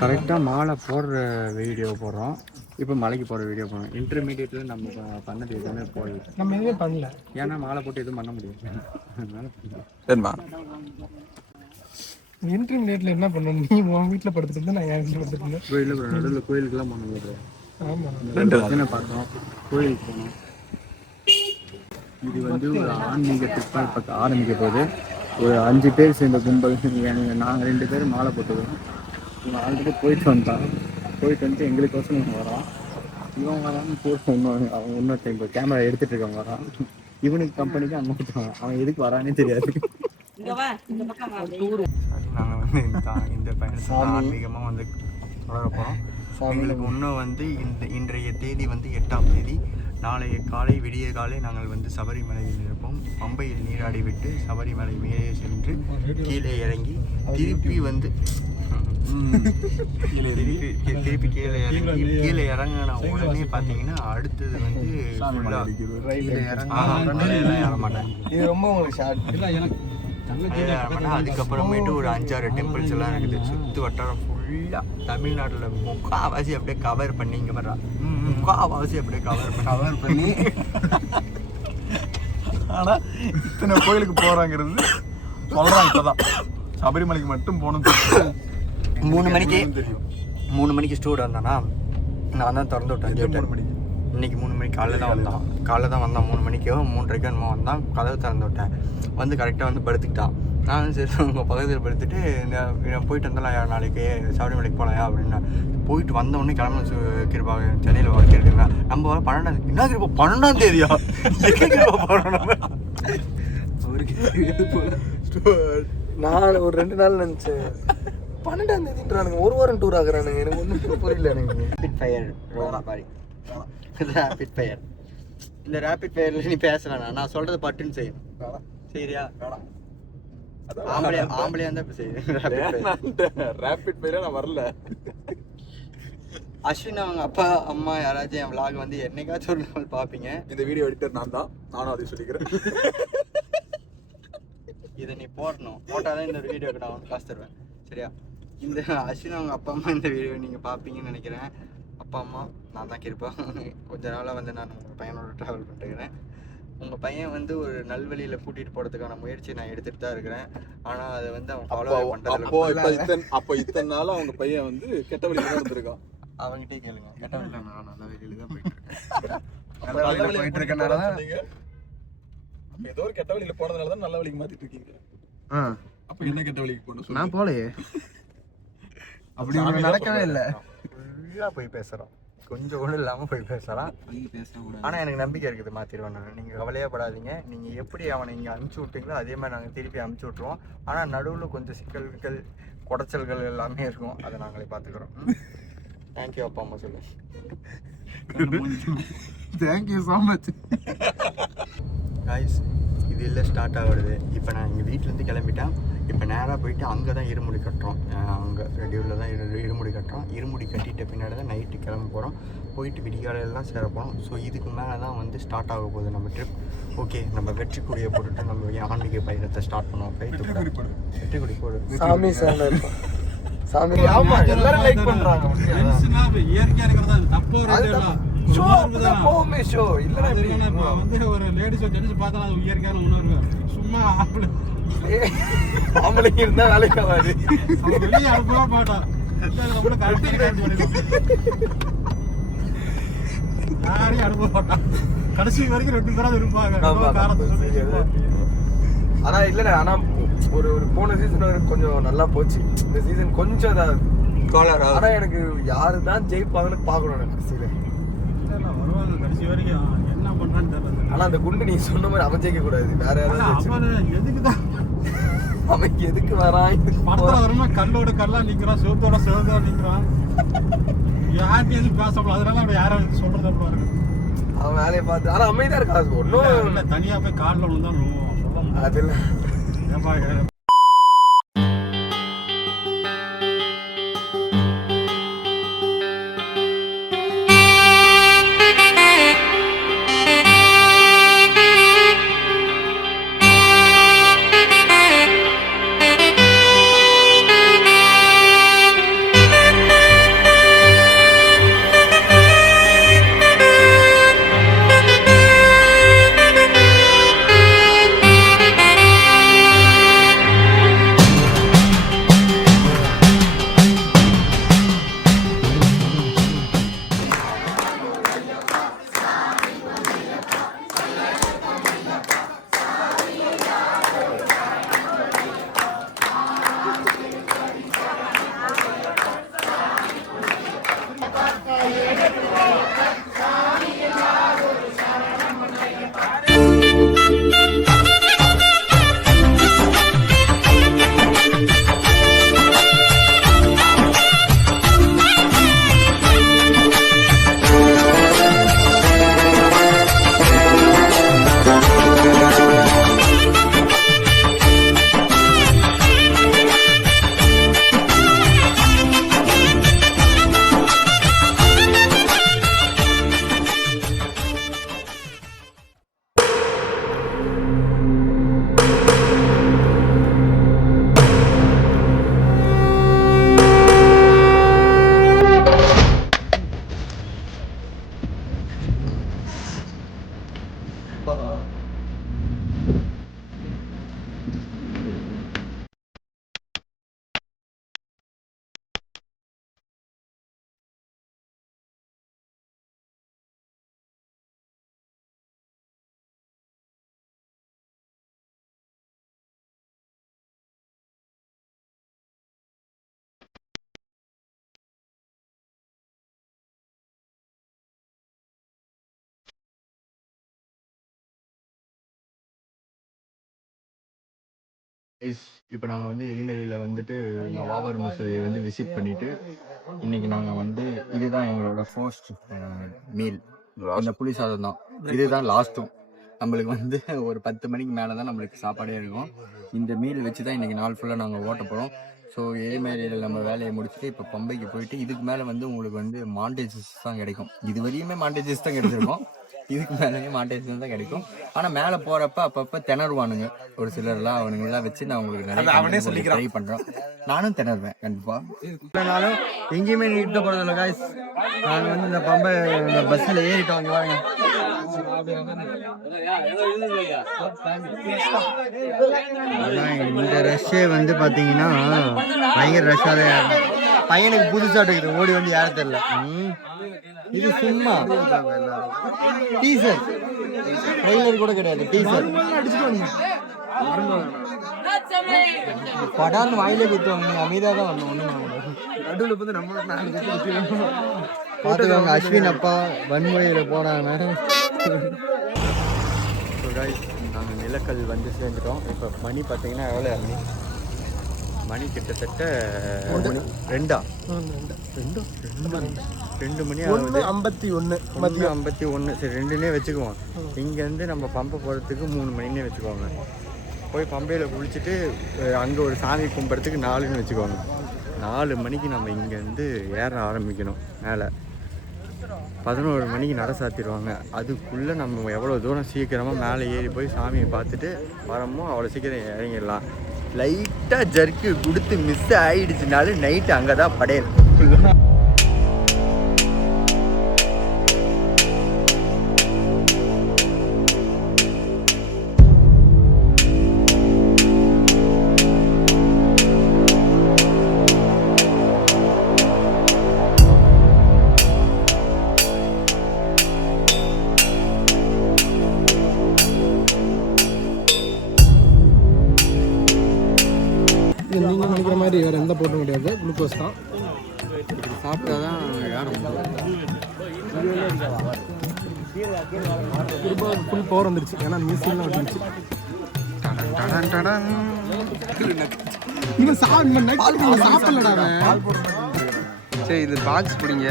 கரெக்டாக மாலை போடுற வீடியோ போடுறோம். இப்போ மலைக்கு போகிற வீடியோ போடுறோம். இன்டர்மீடியட்டில் நம்ம பண்ணது எதுவுமே போடல. நம்ம எதுவுமே பண்ணல. ஏன்னா மாலை போட்டு எதுவும் பண்ண முடியாது. சரிம்மா இன்டர்மீடியட்டில் என்ன பண்ணணும்? நீ உன் வீட்டில் படுத்துட்டு நான் என் வீட்டில் படுத்துருந்தேன். கோயிலில் நடுவில் கோயிலுக்குலாம் போனோம் ப்ரோ. ஆமாம், பிரச்சனை பார்த்தோம், கோயிலுக்கு போனோம். இது வந்து ஒரு ஆன்மீக ட்ரிப்பாக இப்போ ஆரம்பிக்க போகுது. ஒரு 5 பேர் சேர்ந்த கும்பல். நாங்கள் 2 பேர் மாலை போட்டுக்கிறோம். இவன் ஆல்ரெடி போயிட்டு வந்துட்டான். போயிட்டு வந்துட்டு எங்களுக்கோசம் வரான். இவன் வரான்னு போட்டு அவன் இன்னொருத்த இப்போ கேமரா எடுத்துகிட்டு இருக்கவங்க வரான். இவனுக்கு கம்பெனிக்கு அனுப்பிட்டான். அவன் எதுக்கு வரானே தெரியாது. நாங்கள் வந்து இந்த பயணத்தை ஆன்மீகமாக வந்து தொடர போகிறோம். எங்களுக்கு இன்னும் வந்து இன்றைய தேதி வந்து 8ஆம் தேதி. நாளைய காலை விடிய காலை நாங்கள் வந்து சபரிமலையில் இருப்போம். பம்பையில் நீராடி விட்டு சபரிமலை மேலே சென்று கீழே இறங்கி திருப்பி வந்து திருப்பி கீழே இறங்கின உடனே பார்த்தீங்கன்னா அடுத்தது வந்து இறங்க மாட்டாங்க. இது ரொம்ப உங்களுக்கு ஷார்ட் இல்லை எனக்கு. அதுக்கப்புறமேட்டு ஒரு 5-6 டெம்பிள்ஸ் எல்லாம் இருக்குது. சுற்று வட்டாரம் ஃபுல்லாக தமிழ்நாட்டில் முக்கால்வாசி அப்படியே கவர் பண்ணி இங்கே வர்றா. முக்கால்வாசி அப்படியே கவர் பண்ணி ஆனால் இத்தனை கோயிலுக்கு போகிறாங்கிறது சொல்கிறான். இப்போ தான் சபரிமலைக்கு மட்டும் போகணும். 3 மணிக்கு ஸ்டூட் வந்தானா, நான் தான் திறந்து விட்டேன். 3 மணிக்கு இன்றைக்கி 3 மணிக்கு காலைல தான் வந்தான். 3 மணிக்கோ 3:30 என்னமோ வந்தான். கதவு திறந்து விட்டேன். வந்து கரெக்டாக வந்து படுத்துக்கிட்டான். நான் சரி உங்கள் பக்கத்தில் படுத்துட்டு நான் போயிட்டு வந்தாலும் நாளைக்கு சபரிமலைக்கு போகலையா அப்படின்னா, போயிட்டு வந்தவொடனே கிளம்பு கிருபா சென்னையில் வளர்க்கிருக்குங்க. நம்ம வர 12ஆம் என்ன கிருபா 12ஆம் தேதியா கிருபா போகிறோம் நம்ம. அவருக்கு நான் ஒரு 2 நாள் நினச்சேன் 12ஆம் தேதின்றானுங்க. 1 வாரம் டூர் ஆகுறானுங்க. எனக்கு ஒன்றும் புரியல. எனக்கு ரேபிட் ஃபயர் மாதிரி ரேபிட் ஃபயர். இந்த ரேபிட் ஃபயரில் நீ பேசலாம். நான் சொல்கிறது பட்டுன்னு செய்யணும். சரியா? ஆம்பளையா இருந்தா இப்ப செய்யுது. ரேபிட் ஃபயரா நான் வரல. அஸ்வின் அவங்க அப்பா அம்மா யாராச்சும் என் விளாக் வந்து என்னைக்காச்சும் ஒரு நாள் பார்ப்பீங்க. இந்த வீடியோ எடிட்டர் நான் தான். நானும் அதை சொல்லிக்கிறேன். இதை நீ போடணும். போட்டாதான் இந்த வீடியோக்கு நான் காசு தருவேன். சரியா? இந்த அஸ்வின் அவங்க அப்பா அம்மா இந்த வீடியோ நீங்கள் பார்ப்பீங்கன்னு நினைக்கிறேன். அப்பா அம்மா நான் தான் இருப்பேன். கொஞ்ச நாளாக வந்து நான் உங்கள் பையனோட ட்ராவல் பண்ணிட்டுருக்கிறேன். உங்கள் பையன் வந்து ஒரு நல்வழியில் கூட்டிகிட்டு போகிறதுக்கான முயற்சி நான் எடுத்துகிட்டு தான் இருக்கிறேன். ஆனால் அதை வந்து அவன் ஃபாலோ பண்ணுறது. அப்போ இத்தனை நாளும் அவங்க பையன் வந்து கெட்ட வழியில் தான் இருந்திருக்கான். அவங்ககிட்டே கேளுங்க. கெட்ட வழியில் நான் நல்ல வழியில் தான் போயிட்டு இருக்கேன். ஏதோ ஒரு கெட்ட வழியில் போனதுனால தான் நல்ல வழிக்கு மாற்றிட்டு இருக்கீங்க. அப்போ என்ன கெட்ட வழிக்கு போகணும்? நான் போலையே. அப்படி நடக்கவே இல்லை. ஃபுல்லாக போய் பேசுகிறோம். கொஞ்சம் கூட இல்லாமல் போய் பேசலாம். ஆனால் எனக்கு நம்பிக்கை இருக்குது, மாற்றிடுவேன் நான். நீங்கள் கவலையே படாதீங்க. நீங்கள் எப்படி அவனை இங்கே அனுப்பிச்சி விட்டீங்களோ அதே மாதிரி நாங்கள் திருப்பி அனுப்பிச்சி விட்ருவோம். ஆனால் நடுவில் கொஞ்சம் சிக்கல்கள் குடைச்சல்கள் எல்லாமே இருக்கும். அதை நாங்களே பார்த்துக்குறோம். தேங்க்யூ அப்பா அம்மா சொல்லு. Thank you so much guys. இது இல்லை ஸ்டார்ட் ஆகுது. இப்போ நான் எங்கள் வீட்டிலேருந்து கிளம்பிட்டேன். இப்போ நேராக போயிட்டு அங்கே தான் இருமுடி கட்டுறோம். அங்கே ரெடியூரில் தான் இருமுடி கட்டுறோம். இருமுடி கட்டிட்ட பின்னாடி தான் நைட்டு கிளம்ப போகிறோம். போயிட்டு விடிகாலையெல்லாம் சேர போகிறோம். ஸோ இதுக்கு மேலே தான் வந்து ஸ்டார்ட் ஆக போகுது நம்ம ட்ரிப். ஓகே, நம்ம வெற்றி கொடியை போட்டுட்டு நம்ம ஆன்மீக பயணத்தை ஸ்டார்ட் பண்ணுவோம். வெற்றி கொடி போடு. சாமி சாமி எல்லாரும் லைக் பண்றாங்க. இயற்கையா இருக்கிறதா தப்போ போமே ஷோ இல்ல வந்து ஒரு லேடிஸ் ஜென்ஸ் பார்த்தா அது இயற்கையான உணர்வு. சும்மா ஆம்பளைங்க இருந்தா வேலைக்கு ஆகாது. வெளியே அனுப்பவே மாட்டான். யாரையும் அனுப்ப மாட்டான். கடைசி வரைக்கும் 2 பேராவது இருப்பாங்க. ஆனா இல்ல, ஆனா ஒரு போன சீசன் கொஞ்சம் நல்லா போச்சு. இந்த சீசன் கொஞ்சம் ஆனா எனக்கு யாருதான் ஜெயிப்பாங்கன்னு பாக்கணும். எனக்கு சீசன் வருவாங்க கடைசி வரைக்கும். என்ன பண்றான்னு தெரியல. ஆனா அந்த குண்டு நீ சொன்ன மாதிரி அவன் ஜெயிக்க கூடாது. வேற யாராவது எதுக்குதான் அவன் எதுக்கு வரான்? படத்துல வருமா கல்லோட கல்லா நிக்கிறான், சிவத்தோட சிவத்தோட நிக்கிறான். யார்கிட்ட எதுவும் பேசப்படும். அதனால அவன் யாரும் சொல்றத பாருங்க. அவன் வேலையை பார்த்து ஆனா அமைதியா இருக்காது. ஒன்னும் தனியா போய் காலில் விழுந்தான் சொல்லுவான். அதுல ஏன்பா இப்போ நாங்கள் வந்து எரிமலையில் வந்துட்டு வாவர் மசூதியை வந்து விசிட் பண்ணிவிட்டு இன்றைக்கி நாங்கள் வந்து இதுதான் எங்களோட ஃபர்ஸ்ட் மீல். இந்த புளி சாதம் தான், இதுதான் லாஸ்ட்டும். நம்மளுக்கு வந்து ஒரு 10 மணிக்கு மேலே தான் நம்மளுக்கு சாப்பாடே இருக்கும். இந்த மீல் வச்சு தான் இன்றைக்கி நாள் ஃபுல்லாக நாங்கள் ஓட்ட போகிறோம். ஸோ எரிமலையில் நம்ம வேலையை முடிச்சுட்டு இப்போ பம்பைக்கு போயிட்டு இதுக்கு மேலே வந்து உங்களுக்கு வந்து மாண்டேஜஸ் தான் கிடைக்கும். இது வரையுமே மாண்டேஜஸ் தான் கிடைச்சிருக்கும், இதுக்கு மேலேயே மாண்டேஜஸ் தான் கிடைக்கும். ஆனால் மேலே போகிறப்ப அப்பப்போ திணறுவானுங்க ஒரு சிலர்லாம், அவனுங்கெல்லாம் வச்சு நான் உங்களுக்கு நிறைய ட்ரை பண்ணுறேன். நானும் திணறுவேன் கண்டிப்பாக. நானும் எங்கேயுமே நிறுத்த போகிறதில்ல காய்ஸ். நாங்கள் வந்து இந்த பம்பை இந்த பஸ்ஸில் ஏறிட்டோம். இங்கே வாங்க, இந்த ரஷ்ஷே வந்து பார்த்தீங்கன்னா பயங்கர ரஷ்ஷாக பையனுக்கு புதுசாக இருக்குது, ஓடி வந்து யாரும் தெரியல. இது சும்மா டீசர், ட்ரெய்லர் கூட கிடையாது, டீசர். படார்னு வாயிலே குத்துவாங்க, நீங்கள் அமைதியாக தான் வரணும். ஒன்றும் நடுவில் வந்து நம்ம பார்த்துக்கோங்க. அஸ்வின் அப்பா வன்முறையில் போனாங்க. நாங்கள் நிலக்கல் வந்து சேர்ந்துட்டோம். இப்போ மணி பார்த்தீங்கன்னா எவ்வளோ மணி கிட்டத்தட்ட 2 மணி ஆகுது. 51. சரி 2னே வச்சுக்குவோம். இங்கேருந்து நம்ம பம்பை போகிறதுக்கு 3 மணினே வச்சுக்கோங்க. போய் பம்பையில் குளிச்சுட்டு அங்கே ஒரு சாமி கும்பிட்றதுக்கு 4ன்னு வச்சுக்கோங்க. 4 மணிக்கு நம்ம இங்கேருந்து ஏற ஆரம்பிக்கணும். மேலே 11 மணிக்கு நட சாத்திடுவாங்க. அதுக்குள்ளே நம்ம எவ்வளோ தூரம் சீக்கிரமாக மேலே ஏறி போய் சாமியை பார்த்துட்டு வரமோ அவ்வளோ சீக்கிரம் இறங்கிடலாம். லைட்டாக ஜர்க்கு கொடுத்து மிஸ் ஆகிடுச்சுனாலும் நைட்டு அங்கே தான் படையல். நீங்கள் நினைக்கிற மாதிரி வேறு எந்த போட்டும் கிடையாது, குளுக்கோஸ் தான். இப்படி சாப்பிட்டா தான் யாரும் ஃபுல் பவர் வந்துருச்சு. ஏன்னா மியூசியெலாம் வந்துருச்சு. இன்னும் சாப்பிடலடா. சரி இது பாக்ஸ் பிடிங்க.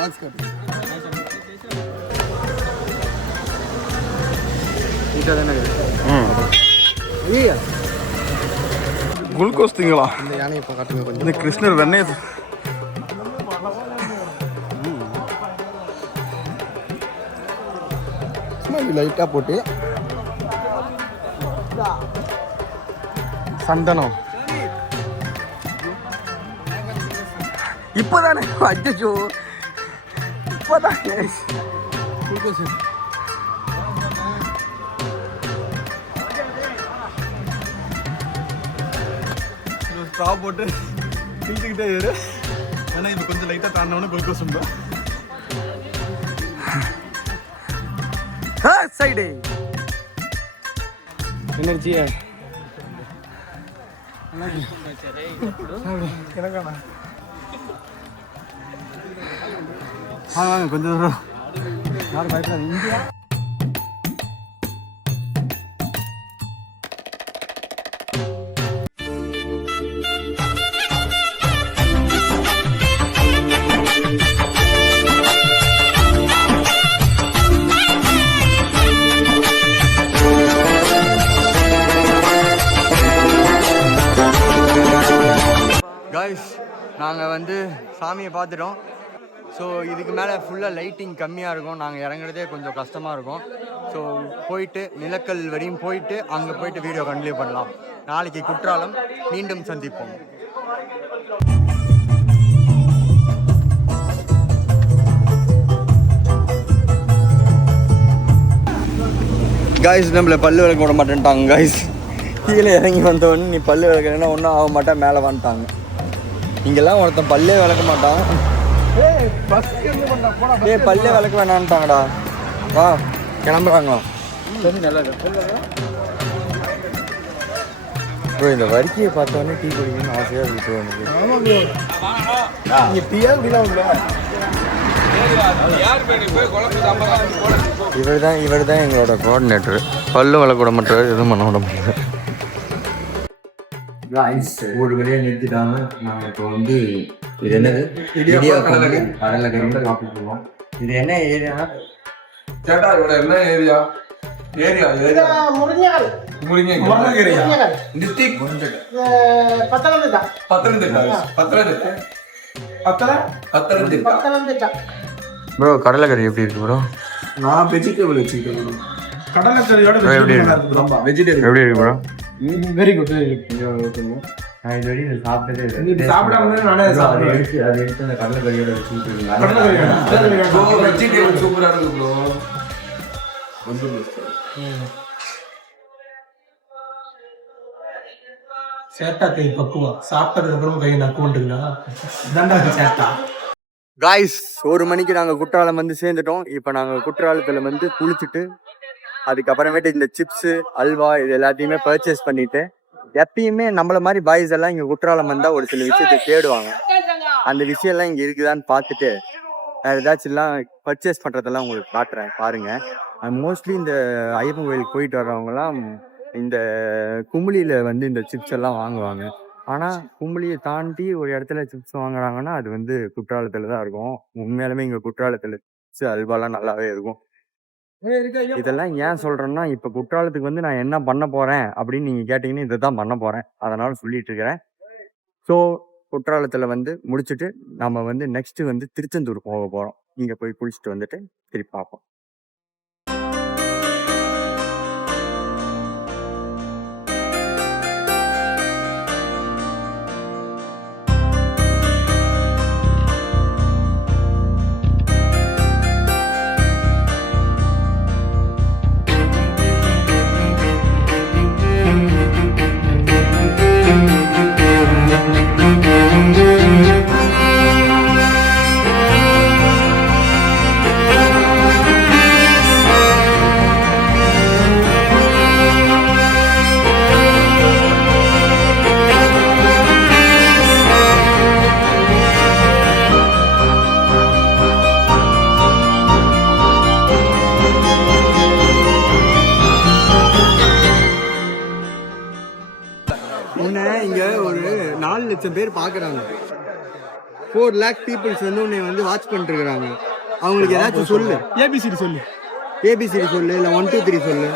பாக்ஸ் காட்டு. குளுக்கோஸ் திங்களா? இந்த யானையை இப்போ காட்டுங்க கொஞ்சம். இந்த கிருஷ்ணர் வெண்ணெய் லைட்டாக போட்டு சந்தனம் இப்போதானே அச்சோ இப்போதான் குளுக்கோஸ் ஸ்ட்ரா போட்டு இழுத்துக்கிட்டே ஏறு. ஏன்னா இப்போ கொஞ்சம் லைட்டாக தாண்டினோன்னு குளுக்கோஸ் உண்டா சைடு எனர்ஜியா வாங்க கொஞ்சம் தூரம். யாரும் பயப்படாது. இந்தியா காய்ஸ், நாங்கள் வந்து சாமியை பார்த்துட்டோம். ஸோ இதுக்கு மேலே ஃபுல்லாக லைட்டிங் கம்மியாக இருக்கும். நாங்கள் இறங்குறதே கொஞ்சம் கஷ்டமாக இருக்கும். ஸோ போயிட்டு நிலக்கல் வரையும் போயிட்டு அங்கே போயிட்டு வீடியோ கண்டினியூ பண்ணலாம். நாளைக்கு குற்றாலம், மீண்டும் சந்திப்போம். காய்ஸ், நம்மளை பல்லு விளக்க விட மாட்டேன்ட்டாங்க. காய்ஸ், கீழே இறங்கி வந்தவொடனே நீ பல்லு விளக்கணுன்னா ஒன்றும் ஆக மாட்டேன், மேலே வந்துட்டாங்க. இங்கெல்லாம் ஒருத்தன் பல்லே விளக்க மாட்டான். பல்லே விளக்க வேணான்ட்டாங்கடா. வா கிளம்புறாங்களா? ப்ரோ, இந்த வரிக்கையை பார்த்தோன்னே டீ குடிக்கணும்னு ஆசையாக இருக்கு எனக்கு. இவர் தான் எங்களோட கோஆர்டினேட்டர். பல்லு விளக்க விட மாட்டார், எதுவும் பண்ண விட மாட்டார். ஒரு வழியாக நிறுத்திட்டாங்க. நாங்கள் இப்போ வந்து இது என்னது கடலைக்கறி சாப்பிட்டுருவோம். இது என்ன ஏரியா சேட்டா? இவட என்ன ஏரியா? முருங்கேரியா டிஸ்ட்ரிக்ட் பத்தனந்திட்டா. ப்ரோ கடலைக்கறி எப்படி இருக்கு ப்ரோ? நான் வெஜிடபிள் வச்சுக்கிட்டேன். கடலைக்கறியோட எப்படி இருக்கு ப்ரோ? Very good. நான் இது வரைக்கும் இதை சாப்பிட்டதே இல்லை. நீ சாப்பிடாம நானே சாப்பிடுறேன். அதை எடுத்து அந்த கடலைக்கறியோட வச்சுக்கிட்டு வெஜிடபிள் சூப்பரா இருக்கு ப்ரோ. சேட்டா கை பக்குவம் சாப்பிட்டதுக்கு அப்புறம் கை நக்குவன்ட்டுங்களா இதாண்டா சேட்டா. காய்ஸ் 1 மணிக்கு நாங்கள் குற்றாலம் வந்து சேர்ந்துட்டோம். இப்போ நாங்கள் குற்றாலத்தில் வந்து குளிச்சுட்டு அதுக்கப்புறமேட்டு இந்த சிப்ஸு அல்வா இது எல்லாத்தையுமே பர்ச்சேஸ் பண்ணிட்டு, எப்பயுமே நம்மள மாதிரி பாய்ஸ் எல்லாம் இங்கே குற்றாலம் வந்தால் ஒரு சில விஷயத்தை தேடுவாங்க. அந்த விஷயம்லாம் இங்கே இருக்குதான்னு பார்த்துட்டு ஏதாச்சும்லாம் பர்ச்சேஸ் பண்ணுறதெல்லாம் உங்களுக்கு காட்டுறேன் பாருங்கள். மோஸ்ட்லி இந்த ஐயப்பன் கோயிலுக்கு போயிட்டு வர்றவங்கலாம் இந்த குமுளியில் வந்து இந்த சிப்ஸ் எல்லாம் வாங்குவாங்க. ஆனால் குமுளியை தாண்டி ஒரு இடத்துல சிப்ஸ் வாங்குறாங்கன்னா அது வந்து குற்றாலத்தில் தான் இருக்கும். உண்மையாலுமே இங்கே குற்றாலத்தில் சிப்ஸ் அல்வாலாம் நல்லாவே இருக்கும். இதெல்லாம் ஏன் சொல்கிறேன்னா, இப்போ குற்றாலத்துக்கு வந்து நான் என்ன பண்ண போகிறேன் அப்படின்னு நீங்கள் கேட்டிங்கன்னா இதை தான் பண்ண போகிறேன். அதனால் சொல்லிட்டு இருக்கிறேன். ஸோ குற்றாலத்தில் வந்து முடிச்சுட்டு நம்ம வந்து நெக்ஸ்ட்டு வந்து திருச்செந்தூர் போக போகிறோம். இங்கே போய் குளிச்சுட்டு வந்துட்டு திருப்பி பார்ப்போம். இங்கே ஒரு 4 லட்சம் பேர் பார்க்குறாங்க. 4 lakh பீப்புள்ஸ் வந்து உன்னை வந்து வாட்ச் பண்ணிட்டு இருக்கிறாங்க. அவங்களுக்கு ஏதாச்சும் சொல்லு. ஏபிசிடி சொல்லு. ஏபிசிடி சொல்லு, இல்லை 1 2 3 சொல்லு.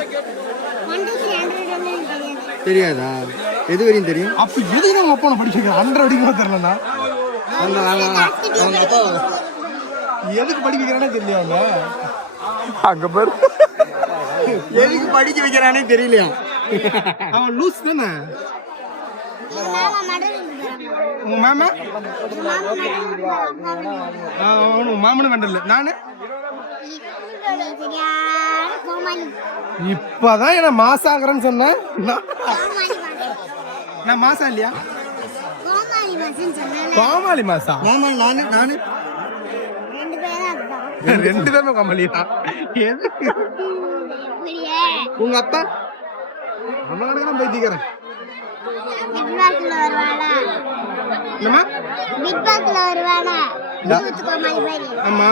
தெரியாதா? எது வரையும் தெரியும்? அப்போ எதுக்கு நம்ம அப்பா படிக்க 100 வரைக்கும் தெரியலண்ணா. அவங்க அப்பா எதுக்கு படிக்க வைக்கிறானே தெரியல. அங்க பேர் எதுக்கு படிக்க வைக்கிறானே தெரியலையா? அவன் லூஸ் தானே. உங்க மாமா மாமனும் வேண்டல. நானு இப்பதான் என்ன மாசாகிறேன்னு சொன்னேன். நான் மாசா இல்லையா? கோமாளி மாசா. மாமா நானு 2 பேருமே கோமாளியா? உங்க அப்பா அம்மா பைத்திக்கிறேன். ஆமா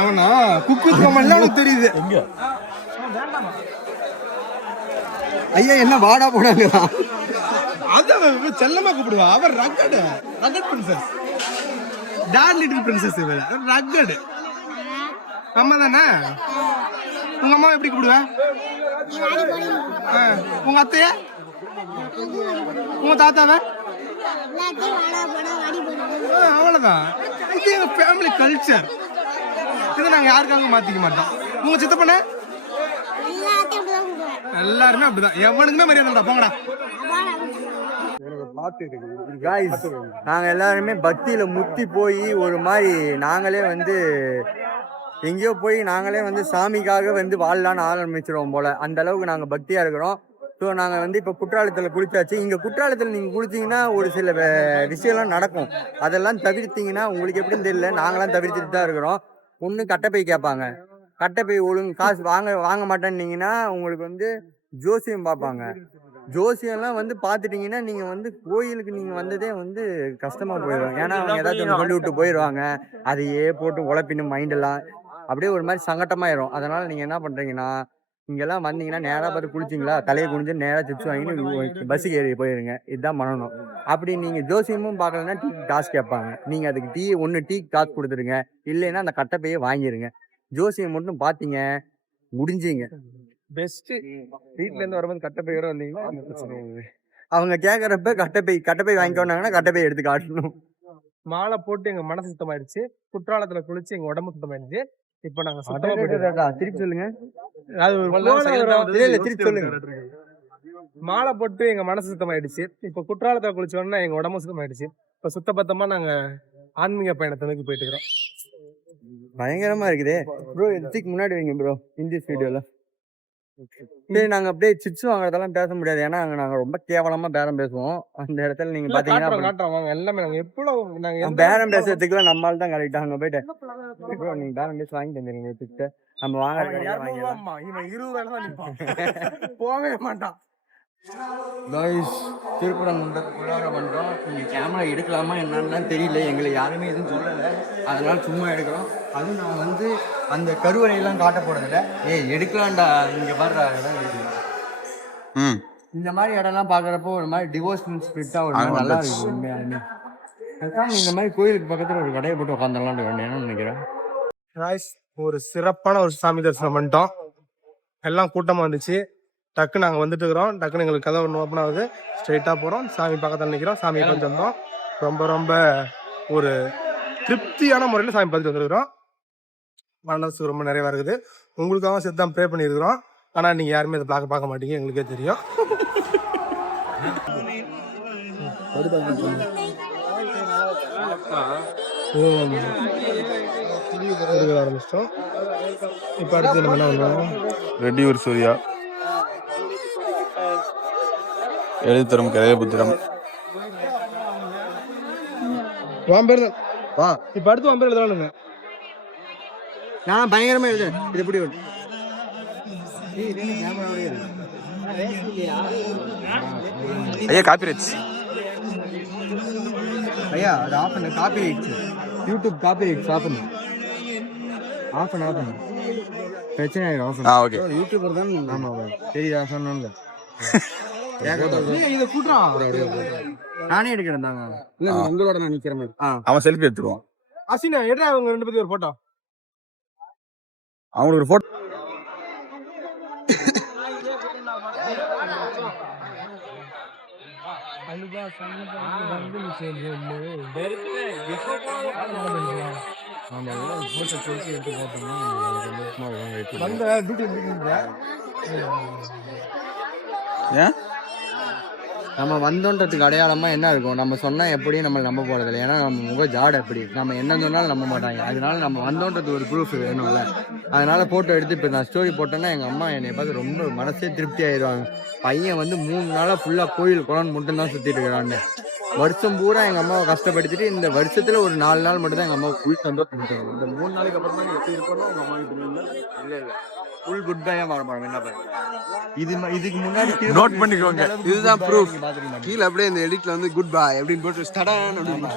அவனா குக்கு கோமாளி உனக்கு தெரியுது. ஐயா என்ன வாடா போடாங்களா? அதான் செல்லமா கூப்பிடுவா. அவர் rugged princess. That little princess. Rugged அம்மா தானே. உங்க அம்மா எப்படி கூப்பிடுவ? உங்க அத்தைய? உங்க தாத்தாவ? அவ்வளவுதான். இது எங்க ஃபேமிலி கல்ச்சர். இதை நாங்க யாருக்காக மாத்திக்க மாட்டோம். உங்க சித்தப்பன எல்லாருமே அப்படிதான். எவனுக்குமே மரியாதை போங்கடா. நாங்க எல்லாருமே பக்தியில முத்தி போய் ஒரு மாதிரி நாங்களே வந்து எங்கேயோ போய் நாங்களே வந்து சாமிக்காக வந்து வாழலான்னு ஆரம்பிச்சிருவோம் போல. அந்த அளவுக்கு நாங்க பக்தியா இருக்கிறோம். ஸோ நாங்கள் வந்து இப்போ குற்றாலத்தில் குளிச்சாச்சு. இங்கே குற்றாலத்தில் நீங்கள் குளிச்சிங்கன்னா ஒரு சில விஷயம்லாம் நடக்கும். அதெல்லாம் தவிர்த்திங்கன்னா உங்களுக்கு எப்படின்னு தெரியல, நாங்களாம் தவிர்த்துட்டு தான் இருக்கிறோம். ஒன்று கட்டைப்பை கேட்பாங்க. கட்டைப்பை ஒழுங்கு காசு வாங்க மாட்டேன்னீங்கன்னா உங்களுக்கு வந்து ஜோசியம் பார்ப்பாங்க. ஜோசியம்லாம் வந்து பார்த்துட்டிங்கன்னா நீங்கள் வந்து கோயிலுக்கு நீங்கள் வந்ததே வந்து கஷ்டமாக போயிடும். ஏன்னா அவங்க ஏதாச்சும் சொல்லி விட்டு போயிடுவாங்க. அதையே போட்டு உழப்பின்னு மைண்டெல்லாம் அப்படியே ஒரு மாதிரி சங்கட்டமாயிரும். அதனால் நீங்கள் என்ன பண்ணுறீங்கன்னா இங்கெல்லாம் வந்தீங்கன்னா நேராக பார்த்து குளிச்சிங்களா, தலையை குனிஞ்சு நேராக சிப்ஸ் வாங்கிட்டு பஸ்ஸுக்கு ஏறி போயிருங்க. இதுதான் பண்ணணும். அப்படி நீங்கள் ஜோசியமும் பார்க்கலன்னா டீ காசு கேட்பாங்க. நீங்கள் அதுக்கு டீ காசு கொடுத்துருங்க, இல்லைன்னா அந்த கட்டைப்பையை வாங்கிடுங்க. ஜோசியம் மட்டும் பார்த்தீங்க முடிஞ்சிங்க. பெஸ்ட். வீட்ல இருந்து வரும்போது கட்டப்பையோட வந்தீங்கன்னா அவங்க கேட்குறப்ப கட்டைப்பை வாங்கிக்கோனாங்கன்னா கட்டைப்பை எடுத்து காட்டணும். மாலை போட்டு எங்க மனசு சுத்தமாயிடுச்சு, குற்றாலத்துல குளிச்சு எங்க உடம்பு சுத்தமாயிடுச்சு. இப்ப நாங்க சுத்தமா போயிட்டு திருப்பி சொல்லுங்க. அது ஒரு flow ல வரும். இல்ல, திருப்பி சொல்லுங்க. மாலை போட்டு எங்க மனசு சுத்தமாயிடுச்சு. இப்ப குற்றாலத்துல குளிச்சோம்னா எங்க உடம்பு சுத்தமாயிடுச்சு. இப்ப சுத்தபத்தமா நாங்க ஆன்மீக பயணத்தை நோக்கி போயிட்டு இருக்கிறோம். பயங்கரமா இருக்குதே ப்ரோ. இதுக்கு முன்னாடி வைங்க ப்ரோ இந்த வீடியோல. சரி, நாங்க அப்படியே சிப்ஸ் வாங்குறதெல்லாம் பேச முடியாது, ஏன்னா நாங்க ரொம்ப கேவலமா பேரம் பேசுவோம். அந்த இடத்துல நீங்க பாத்தீங்கன்னா காட்டுறோம் வாங்க எல்லாமே. நாங்க எவ்வளவு நாங்க பேரம் பேசுறதுக்குலாம் நம்மளால தான் கரெக்டா. அங்க போயிட்டு ப்ரோ நீங்க பேரம் பேசி வாங்கி தந்துருங்க சிப்ஸ். நம்ம வாங்கலாம். இவன் 20 வேலை தான் நிப்பான். போவே மாட்டான். திருப்புரம் குண்டார பண்றோம். நீங்க கேமரா எடுக்கலாமா என்னன்னு தெரியல, எங்களுக்கு யாருமே எதுவும் சொல்லலை, அதனால சும்மா எடுக்கிறோம். அதுவும் நான் வந்து அந்த கருவறையெல்லாம் காட்ட போறதில்ல. எடுக்கலாம்டா, இங்க பாடுறா இடம் இருக்கு. இந்த மாதிரி இடம்லாம் பாக்குறப்போ ஒரு மாதிரி டிவோஷனல் ஸ்பிரிட்டா ஒரு மாதிரி நல்லா இருக்கு உண்மையாலுமே. இந்த மாதிரி கோயிலுக்கு பக்கத்துல ஒரு கடையை போட்டு உட்காந்துடலாம்னு வேணும்னு நினைக்கிறேன். ஒரு சிறப்பான ஒரு சாமி தரிசனம் பண்ணிட்டோம். எல்லாம் கூட்டமா வந்துச்சு. டக்கு நாங்கள் வந்துட்டு இருக்கிறோம். டக்குன்னு எங்களுக்கு கதை ஒன்று ஓப்பன் ஆகுது. ஸ்ட்ரெயிட்டாக போகிறோம், சாமி பக்கத்தில் நிற்கிறோம். சாமியை பார்த்துட்டு வந்தோம். ரொம்ப ரொம்ப ஒரு திருப்தியான முறையில் சாமி பார்த்துட்டு வந்துருக்கிறோம். மனசு ரொம்ப நிறைவா இருக்குது. உங்களுக்காக சேர்த்து தான் ப்ரே பண்ணியிருக்கிறோம். ஆனால் நீங்கள் யாருமே அதை பார்க்க மாட்டீங்க, எங்களுக்கே தெரியும். ஆரம்பிச்சிட்டோம். இப்போ அடுத்து நம்ம என்ன பண்ணுவோம்? ரெட்டியூர் சூர்யா எழுதித்தரும் கரையபுத்திரம். வாம்பேர் வா. இப்போ அடுத்து வாம்பேர் எழுதலாம்ங்க. நான் பயங்கரமா எழுதுறேன். இது எப்படி வரும்? ஐயா காப்பிரைட்ஸ். ஐயா அது ஆஃப் பண்ணு. Copyrights, YouTube copyrights off பண்ணு. ஆஃப் பண்ணு பிரச்சனை ஆயிடும். ஆஃப் பண்ணு. ஓகே. யூடியூபர் தான். ஆமா தெரியுதா சொன்னோம்ல. நானே எடுக்கிறேன் தாங்க. இல்ல உங்களோட நான் நிக்கிற மாதிரி. அவன் செல்ஃபி எடுத்துருவான். அசினா எடுறா அவங்க ரெண்டு பேரும் ஒரு போட்டோ. அவங்களுக்கு ஒரு போட்டோ. ஏன் நம்ம வந்தோன்றதுக்கு அடையாளமா என்ன இருக்கும்? நம்ம சொன்னா எப்படியும் நம்ம நம்ப போறதில்லை, ஏன்னா நம்ம முக ஜாடு எப்படி, நம்ம என்ன சொன்னாலும் நம்ப மாட்டாங்க. அதனால நம்ம வந்தோன்றது ஒரு ப்ரூஃப் வேணும்ல. அதனால போட்டோ எடுத்து இப்போ நான் ஸ்டோரி போட்டேன்னா எங்க அம்மா என்னை பார்த்து ரொம்ப மனசே திருப்தி ஆயிடுவாங்க. பையன் வந்து 3 நாளா ஃபுல்லா கோயில் குளம் மட்டும்தான் சுத்திட்டு இருக்கிறான்னு. வருஷம் பூரா எங்க அம்மாவை கஷ்டப்படுத்திட்டு இந்த வருஷத்துல ஒரு 4 நாள் மட்டும் தான் எங்க அம்மாவை ஃபுல் சந்தோஷம். இந்த 3 நாளைக்கு அப்புறமா நீ எப்படி இருக்கணும் உங்க அம்மாவுக்கு தெரியல. இல்ல ஃபுல் குட் பையா மாற பாருங்க. என்ன பாருங்க, இதுக்கு முன்னாடி நோட் பண்ணிக்கோங்க, இதுதான் ப்ரூஃப். கீழே அப்படியே இந்த எடிட்ல வந்து குட் பை அப்படின்னு போட்டு ஸ்டடான் அப்படின்னு.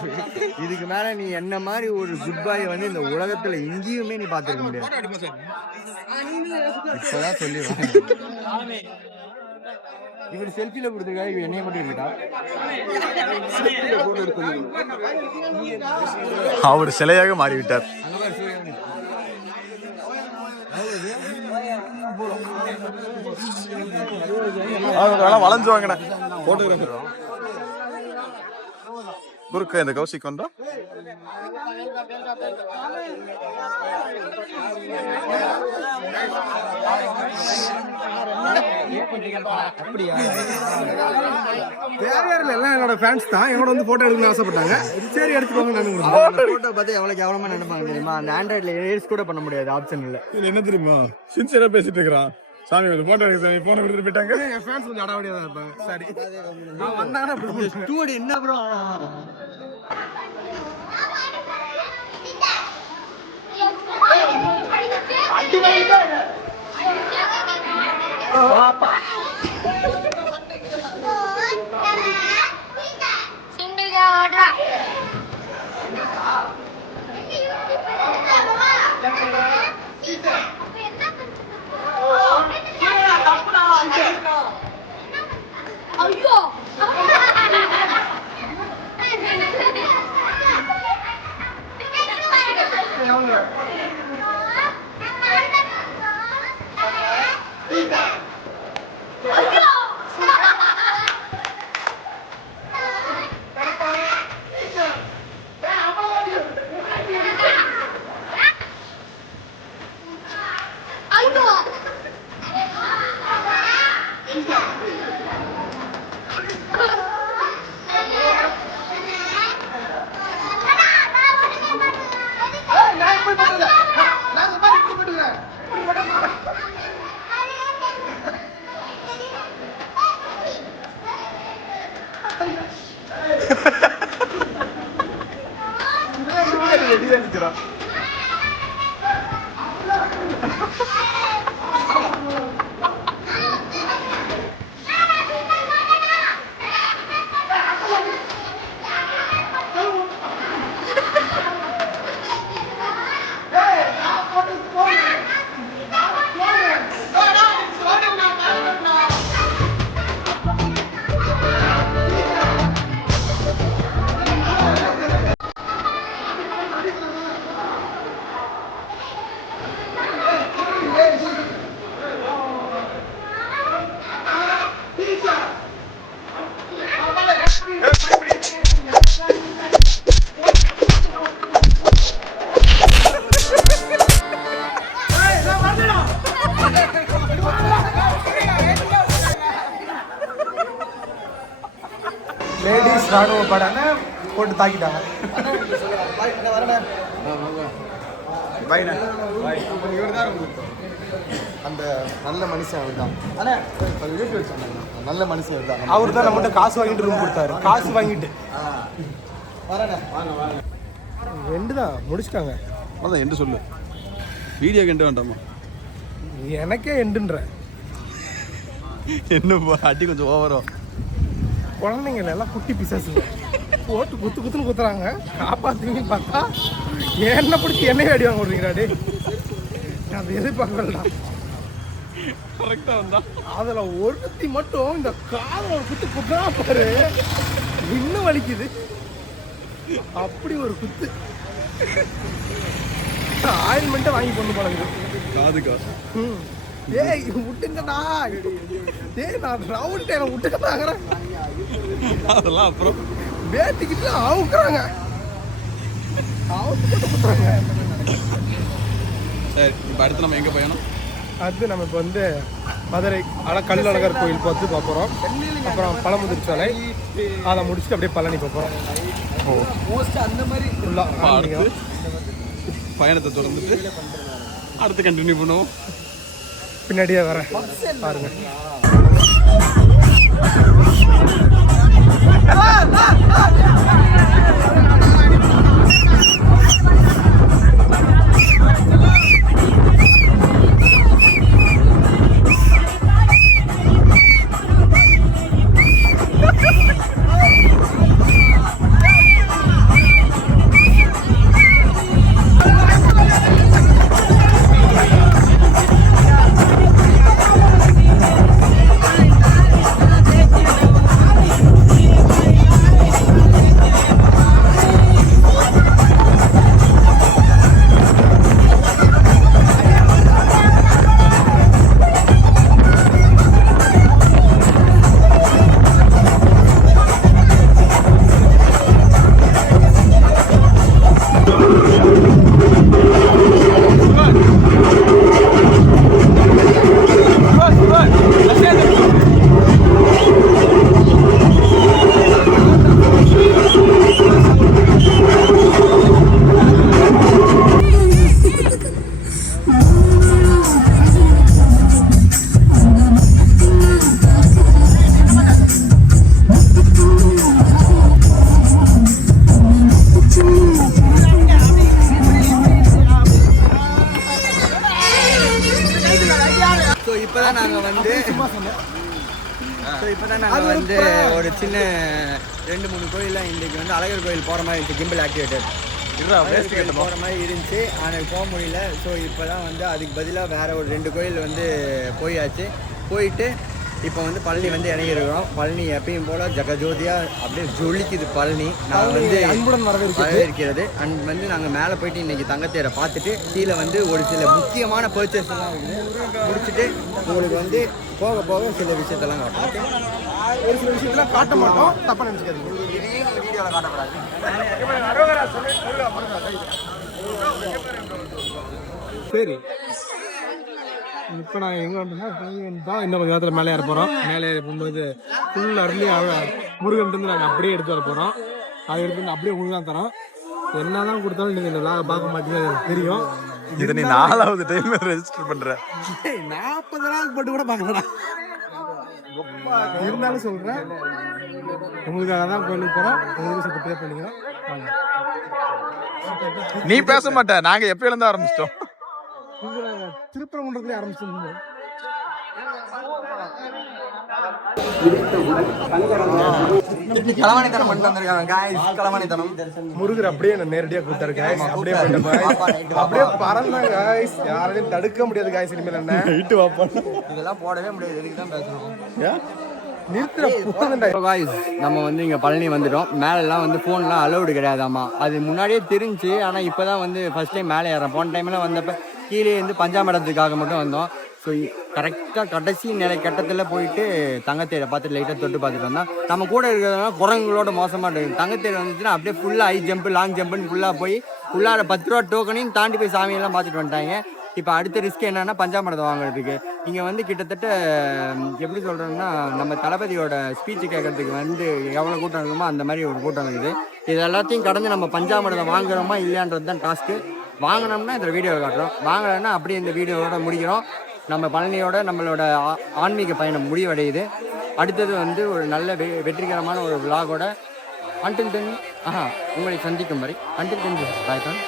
இதுக்கு மேல நீ என்ன மாதிரி ஒரு குட் பாய் வந்து இந்த உலகத்துல எங்கேயுமே நீ பாத்துருக்க முடியாது. இப்பதான் சொல்லிடுவாங்க. இவர் செல்ஃபில கொடுத்துருக்காரு, இவர் என்னைய மட்டும் இருக்கா. அவர் சிலையாக மாறிவிட்டார். வளைஞ்சு வாங்கின போட்டோகிராஃபர் குறுக்க இந்த கௌசிக் வந்தா எல்லாம் என்னோட ஃபேன்ஸ் தான். என்னோட வந்து போட்டோ எடுக்கணும்னு ஆசைப்பட்டாங்க. சரி எடுத்துக்கோங்க. போட்டோ பார்த்து எவ்வளவு கேவலமா நினைப்பாங்க தெரியுமா? அந்த ஆண்ட்ராய்ட்ல எரேஸ் கூட பண்ண முடியாது, ஆப்ஷன் இல்ல. இது என்ன தெரியுமா, சின்சியரா பேசிட்டு இருக்கிறான். சாமி வந்து போட்டோ எடுக்க போன விட்டுட்டு போயிட்டாங்க. என் ஃபேன்ஸ் கொஞ்சம் அடாவடியா தான் இருப்பாங்க. சரி நான் வந்தாங்கன்னா ஸ்டூட் என்ன ப்ரோ ஐயோ லேடிஸ் ராணுவ படம் போட்டு தாக்கிட்டாங்க. அந்த நல்ல மனுஷன் அவர் தான். நல்ல மனுஷன் அவர் தான். அவர் தான் நம்மகிட்ட காசு வாங்கிட்டு ரூம் கொடுத்தாரு. காசு வாங்கிட்டு எண்டு தான் முடிச்சிட்டாங்க. அதான் எண்டு சொல்லு. வீடியோ கண்டு வேண்டாமா? எனக்கே எண்டுன்ற என்ன அடி கொஞ்சம் ஓவரோ. குழந்தைங்கள எல்லாம் குட்டி பிசாசுங்க போட்டு குத்துன்னு குத்துறாங்க. காப்பாத்துங்கன்னு பார்த்தா என்ன பிடிச்சி என்னையே அடி வாங்க விடுறீங்கடா. அது எதிர்பார்க்கலடா. கரெக்டாக வந்தா அதில் ஒருத்தி மட்டும் இந்த காலை குத்து குத்துனா பாரு இன்னும் வலிக்குது. அப்படி ஒரு குத்து. ஆயில்மெண்ட்டை வாங்கி கொண்டு போனது காதுக்கா. ஏய் விட்டுங்கடா. ஏய் நான் ரவுண்ட் டைம் விட்டுக்கதாங்கிறேன். அதெல்லாம் அப்புறம் வேட்டிக்கிட்டு அவுக்குறாங்க. அவுத்து போட்டு குத்துறாங்க. சரி, இப்போ அடுத்து நம்ம எங்கே போயணும்? அடுத்து நம்ம இப்போ வந்து மதுரை கல்லழகர் கோயில் பார்த்து பார்க்குறோம். அப்புறம் பழமுதிர் சாலை அதை முடிச்சுட்டு அப்படியே பழனி பார்க்குறோம். அடுத்து பயணத்தை தொடர்ந்துட்டு அடுத்து கண்டினியூ பண்ணுவோம். பின்னாடியே வரேன் பாருங்க. நாங்கள் வந்து ஒரு சின்ன 2-3 கோயிலில் இன்றைக்கி வந்து அழகர் கோயில் போகிற மாதிரி இருந்துச்சு. கிம்பிள் ஆக்டிவேட்டட் போகிற மாதிரி இருந்துச்சு. ஆனால் போக முடியல. ஸோ இப்போ தான் வந்து அதுக்கு பதிலாக வேறு ஒரு 2 கோயில் வந்து போயாச்சு. போயிட்டு இப்போ வந்து பழனி வந்து இறங்கிருக்கிறோம். பழனி எப்பயும் போல் ஜெகஜோதியாக அப்படியே ஜொலிக்குது பழனி. நாங்கள் வந்து அன்புடன் வரவேற்கிறது. அண்ட் வந்து நாங்கள் மேலே போயிட்டு இன்றைக்கி தங்கத்தேரை பார்த்துட்டு கீழே வந்து ஒரு சில முக்கியமான பர்ச்சேஸ் எல்லாம் இருக்குது. முடிச்சுட்டு உங்களுக்கு வந்து போக போக சில விஷயத்தெல்லாம் காட்டும். ஓகே, ஒரு சில விஷயத்தெல்லாம் காட்ட மாட்டோம், தப்பாக நினச்சிக்காதீங்க. இதையும் வீடியோவில் காட்டக்கூடாது. சரி, இப்போ நான் எங்கே வந்துட்டோம்னா இன்னும் கொஞ்சம் நேரத்தில் மேலே ஏற போகிறோம். மேலே ஏற போகும்போது ஃபுல் அருளி முருகன் நாங்கள் அப்படியே எடுத்து வர போகிறோம். அதை எடுத்து அப்படியே உங்களுக்கு தான் தரோம். என்ன தான் கொடுத்தாலும் நீங்கள் இந்த விளாக பார்க்க மாட்டீங்க, எனக்கு தெரியும். இது நீ 4வது டைம் ரெஜிஸ்டர் பண்ற. 40 நாள் போட்டு கூட பார்க்கலாம். இருந்தாலும் சொல்கிறேன், உங்களுக்காக தான் கோயிலுக்கு போகிறோம். உங்களுக்கு சேர்த்து ப்ரே பண்ணிக்கிறோம். நீ பேச மாட்ட, நாங்க எப்பயில இருந்து ஆரம்பிச்சிட்டோம். திருப்பரங்குன்றத்துலேயே ஆரம்பிச்சிருந்தோம். களவாணித்தனம் பண்ணிட்டு வந்திருக்காங்க காய்ஸ். களவாணித்தனம் முருகர் அப்படியே என்ன நேரடியாக கூப்பிட்டாரு காய்ஸ். அப்படியே அப்படியே பறந்தாங்க காய்ஸ். யாரையும் தடுக்க முடியாது காய்ஸ். இனிமேல் என்ன நைட்டு வாப்பா இதெல்லாம் போடவே முடியாது. எதுக்கு தான் பேசுறோம்? நிறுத்துற நம்ம வந்து இங்கே பழனி வந்துட்டோம். மேலெல்லாம் வந்து ஃபோன்லாம் அலௌடு கிடையாதாம்மா. அது முன்னாடியே தெரிஞ்சு, ஆனால் இப்போ தான் வந்து ஃபர்ஸ்ட் டைம் மேலே ஏறேன். போன டைம்லாம் வந்தப்போ கீழே இருந்து பஞ்சாமடத்துக்காக மட்டும் வந்தோம். ஸோ கரெக்டாக கடைசி நிலை கட்டத்தில் போயிட்டு தங்கத்தேரை பார்த்துட்டு லைட்டாக தொட்டு பார்த்துட்டு வந்தோம். நம்ம கூட இருக்கிறதுனால குரங்குகளோட மோசமாக இருக்குது. தங்கத்தேர் வந்துச்சுன்னா அப்படியே ஃபுல்லாக ஹை ஜம்ப்பு லாங் ஜம்ப்புன்னு ஃபுல்லாக போய் ஃபுல்லாக 10 ரூபா டோக்கனையும் தாண்டி போய் சாமியெல்லாம் பார்த்துட்டு வந்துட்டாங்க. இப்போ அடுத்த ரிஸ்க் என்னன்னா பஞ்சாமரத்தை வாங்குறதுக்கு. இங்கே வந்து கிட்டத்தட்ட எப்படி சொல்கிறோன்னா, நம்ம தளபதியோட ஸ்பீச்சு கேட்கறதுக்கு வந்து எவ்வளோ கூட்டம் இருக்குமோ அந்த மாதிரி ஒரு கூட்டம் இருக்குது. இது எல்லாத்தையும் கடந்து நம்ம பஞ்சாமரத்தை வாங்குறோமா இல்லையான்றது தான் டாஸ்க்கு. வாங்கினோம்னா இந்த வீடியோவை காட்டுறோம், வாங்கலைன்னா அப்படியே இந்த வீடியோவோட முடிக்கிறோம். நம்ம பழனியோட நம்மளோட ஆன்மீக பயணம் முடிவடையுது. அடுத்தது வந்து ஒரு நல்ல வெற்றிகரமான ஒரு விலாகோட அன்டில் தென் உங்களை சந்திக்கும் வரை அன்டில் தென் பாய் தான்.